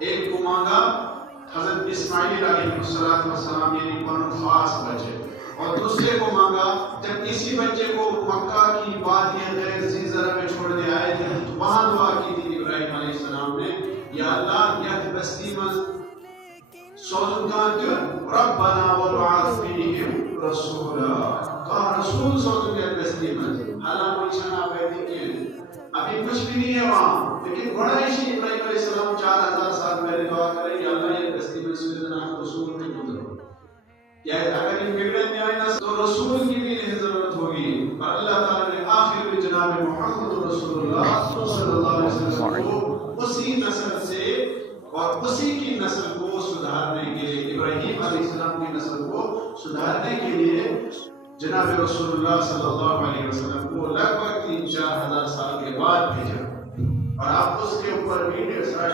ایک کو مانگا حضرت اسماعیل علیہ السلام یعنی ان خاص بچے، اور دوسرے کو مانگا جب اسی بچے کو مکہ کی وادی غیر ذی زرع میں چھوڑنے آئے تھے تو وہاں دعا کی تھی ابراہیم علیہ السلام نے، یا اللہ یہ بستی میں سوزن کان دیو ربنا وابعث فیہم رسولا، کہا رسول سوزن کے بستی میں، حالانکہ چھنا پیدی کہ ابھی کچھ بھی نہیں ہے وہاں، لیکن بڑا ہی ابراہیم علیہ السلام 4000 سال پہلے دعا کرے کہ اللہ یہ بستی میں سوزن رسول کے گزرو، یا اگر یہ بگڑن میں آئے نا تو رسول کی بھی نہیں ضرورت ہوگی، اور اللہ تعالیٰ نے آخر میں جناب محمد رسول اللہ صلی اللہ علیہ وسلم کو اسی نسل سے اور اسی کی نسل کو سدھارنے کے لیے، ابراہیم علیہ السلام کی نسل کو سدھارنے کے لیے جناب رسول اللہ صلی اللہ علیہ وسلم کو لگ بھگ 3-4 ہزار سال کے بعد بھیجا، اور آپ اس کے اوپر بھی 150 سال